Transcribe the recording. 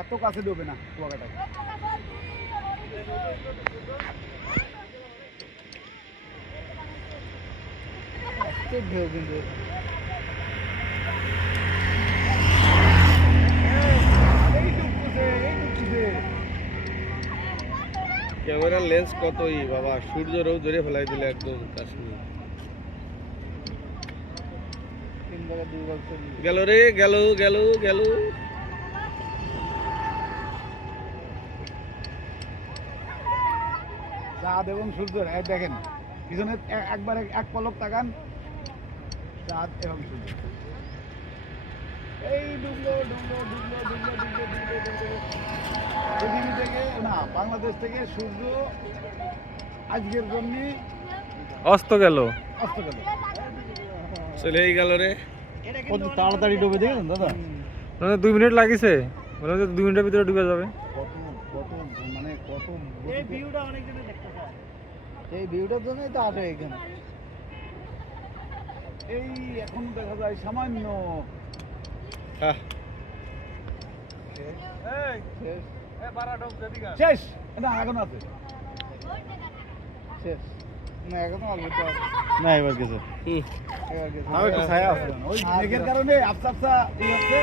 এত কাছে ডোবে না কুয়াকাটা আস্তে ঢেউ কিন্তু। লেন্স কতই বাবা সূর্যরেও ধরে ফেলাই দিলে একদম কাশ্মীর। গেল রে গেল গেল গেল। চাঁদ এবং সূর্য এই দেখেন পিছনে একবার এক- এক পলক তাকান চাঁদ এবং সূর্য। এই ডুবলো ডুবলো ডুবলো ডুবলো ডুবলো ডুবলো ডুবলো। পৃথিবী থেকে না বাংলাদেশ থেকে সূর্য আজকের জন্য অস্ত গেল। অস্ত গেল। চলেই গেল রে। কত তাড়াতাড়ি ডুবে দেখেন দাদা? মানে দুই মিনিট লাগিছে। মনে দুই মিনিটের ভিতরে ডুবে যাবে। কত কত মানে কত এই ভিউটা অনেক জনে দেখতে এই ভিউটার জন্যই তো আসে এখানে এই এখন দেখা যায় সামান্য হ্যাঁ শেষ না এখন আছে শেষ না এখনও অল্প না এবার গেছে এবার গেছে। আর একটু ছায়া আছে ওই মেঘের কারণে আফসা আফসা ই হচ্ছে